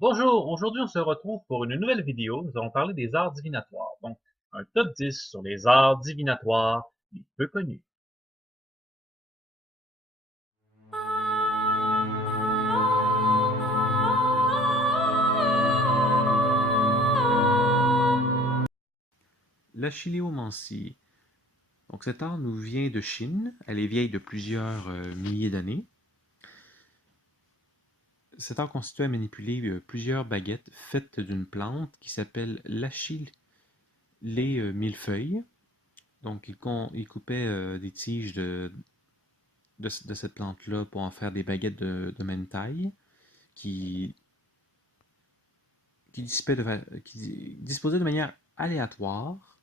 Bonjour, aujourd'hui on se retrouve pour une nouvelle vidéo. Nous allons parler des arts divinatoires. Donc, un top 10 sur les arts divinatoires les peu connus. La chiléomancie. Donc cet art nous vient de Chine. Elle est vieille de plusieurs milliers d'années. Cet art consistait à manipuler plusieurs baguettes faites d'une plante qui s'appelle l'achille millefeuille. Donc il coupait des tiges de cette plante-là pour en faire des baguettes de même taille qui, qui disposaient de manière aléatoire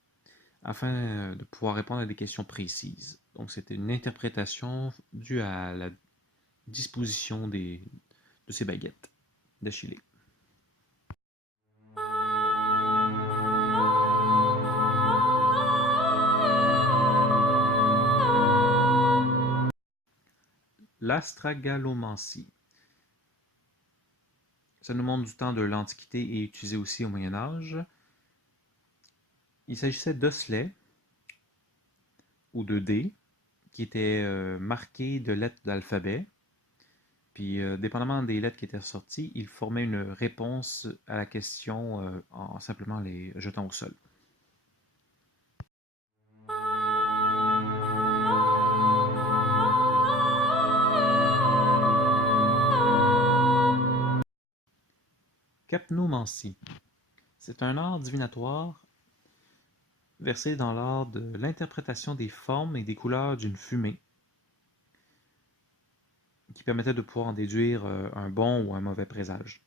afin de pouvoir répondre à des questions précises. Donc c'était une interprétation due à la disposition de ces baguettes d'Achille. L'astragalomancie. Ça nous montre du temps de l'Antiquité et utilisé aussi au Moyen Âge. Il s'agissait d'osselets ou de dés qui étaient marqués de lettres d'alphabet. Puis, dépendamment des lettres qui étaient sorties, il formait une réponse à la question en simplement les jetant au sol. Capnomancie. C'est un art divinatoire versé dans l'art de l'interprétation des formes et des couleurs d'une fumée, qui permettait de pouvoir en déduire un bon ou un mauvais présage.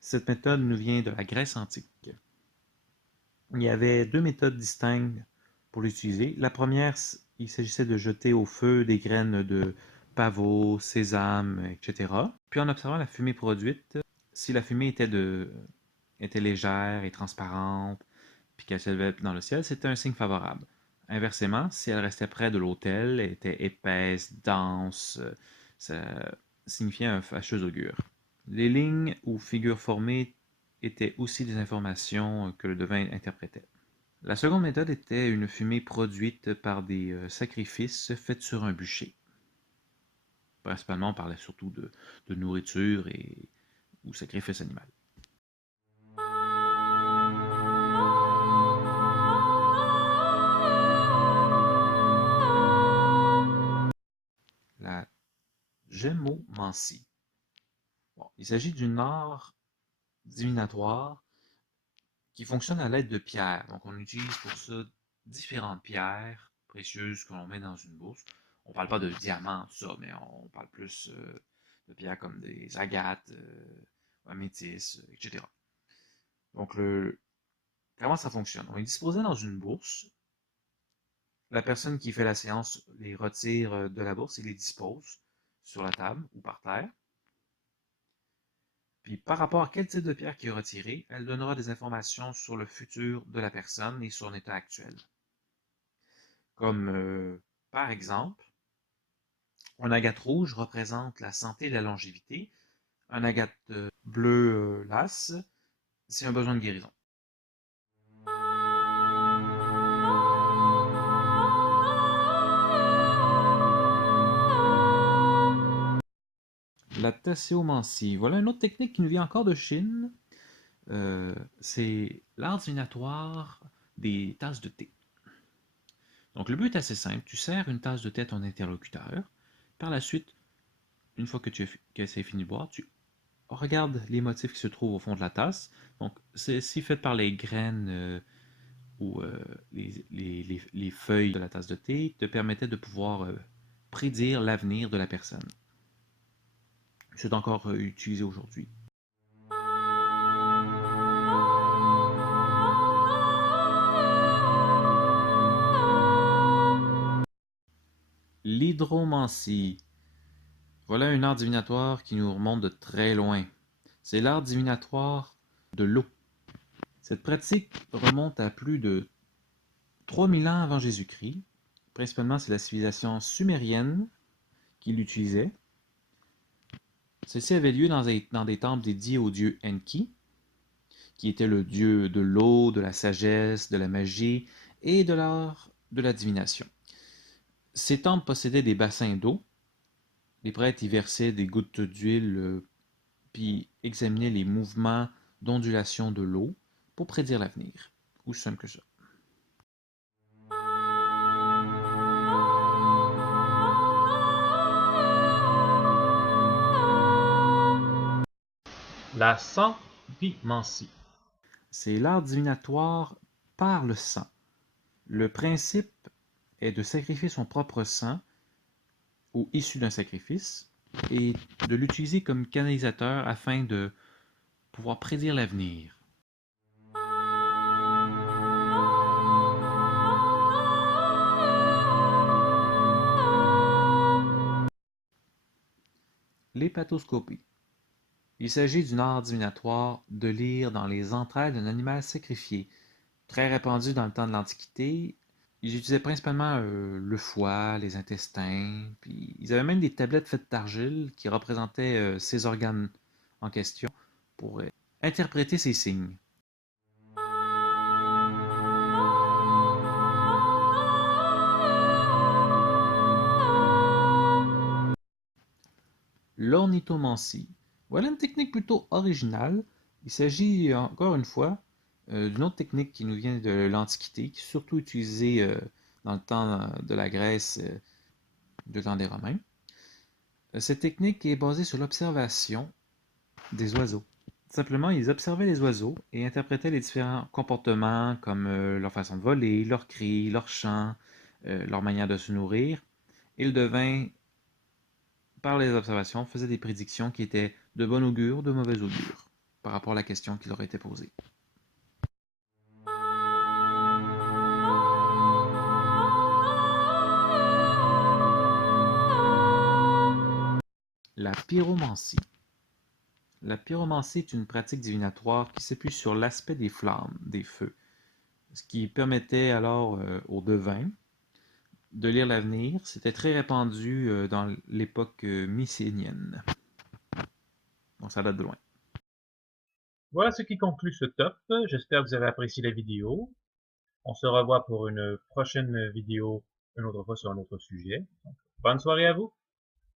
Cette méthode nous vient de la Grèce antique. Il y avait deux méthodes distinctes pour l'utiliser. La première, il s'agissait de jeter au feu des graines de pavot, sésame, etc. Puis en observant la fumée produite, si la fumée était légère et transparente, puis qu'elle s'élevait dans le ciel, c'était un signe favorable. Inversement, si elle restait près de l'autel, était épaisse, dense, ça signifiait un fâcheux augure. Les lignes ou figures formées étaient aussi des informations que le devin interprétait. La seconde méthode était une fumée produite par des sacrifices faits sur un bûcher. Principalement, on parlait surtout de nourriture ou sacrifice animal. La gémomancie. Bon, il s'agit d'une art divinatoire qui fonctionne à l'aide de pierres. Donc, on utilise pour ça différentes pierres précieuses que l'on met dans une bourse. On ne parle pas de diamants, tout ça, mais on parle plus de pierres comme des agates, améthystes, etc. Donc, comment ça fonctionne? On est disposé dans une bourse. La personne qui fait la séance les retire de la bourse et les dispose sur la table ou par terre. Puis par rapport à quel type de pierre qui est retiré, elle donnera des informations sur le futur de la personne et son état actuel. Comme par exemple, un agate rouge représente la santé et la longévité. Un agate bleu lasse, c'est un besoin de guérison. La tasséomancie. Voilà une autre technique qui nous vient encore de Chine. C'est l'art divinatoire des tasses de thé. Donc le but est assez simple. Tu sers une tasse de thé à ton interlocuteur. Par la suite, une fois que c'est fini de boire, tu regardes les motifs qui se trouvent au fond de la tasse. Donc c'est si fait par les graines ou les feuilles de la tasse de thé te permettaient de pouvoir prédire l'avenir de la personne. C'est encore utilisé aujourd'hui. L'hydromancie. Voilà un art divinatoire qui nous remonte de très loin. C'est l'art divinatoire de l'eau. Cette pratique remonte à plus de 3000 ans avant Jésus-Christ. Principalement, c'est la civilisation sumérienne qui l'utilisait. Ceci avait lieu dans des temples dédiés au dieu Enki, qui était le dieu de l'eau, de la sagesse, de la magie et de l'art de la divination. Ces temples possédaient des bassins d'eau. Les prêtres y versaient des gouttes d'huile, puis examinaient les mouvements d'ondulation de l'eau pour prédire l'avenir. Aussi simple que ça. La sanguimancie. C'est l'art divinatoire par le sang. Le principe est de sacrifier son propre sang ou issu d'un sacrifice et de l'utiliser comme canalisateur afin de pouvoir prédire l'avenir. L'hépatoscopie. Il s'agit d'une art divinatoire de lire dans les entrailles d'un animal sacrifié. Très répandu dans le temps de l'Antiquité, ils utilisaient principalement le foie, les intestins, puis ils avaient même des tablettes faites d'argile qui représentaient ces organes en question pour interpréter ces signes. L'ornithomancie. Voilà une technique plutôt originale. Il s'agit encore une fois d'une autre technique qui nous vient de l'Antiquité, qui est surtout utilisée dans le temps de la Grèce, du temps des Romains. Cette technique est basée sur l'observation des oiseaux. Simplement, ils observaient les oiseaux et interprétaient les différents comportements comme leur façon de voler, leurs cris, leurs chants, leur manière de se nourrir. Et le devin, par les observations, faisait des prédictions qui étaient de bon augure ou de mauvais augure par rapport à la question qui leur était posée. La pyromancie. La pyromancie est une pratique divinatoire qui s'appuie sur l'aspect des flammes, des feux, ce qui permettait alors aux devins de lire l'avenir. C'était très répandu dans l'époque mycénienne. Donc ça date de loin. Voilà ce qui conclut ce top. J'espère que vous avez apprécié la vidéo. On se revoit pour une prochaine vidéo, une autre fois sur un autre sujet. Bonne soirée à vous.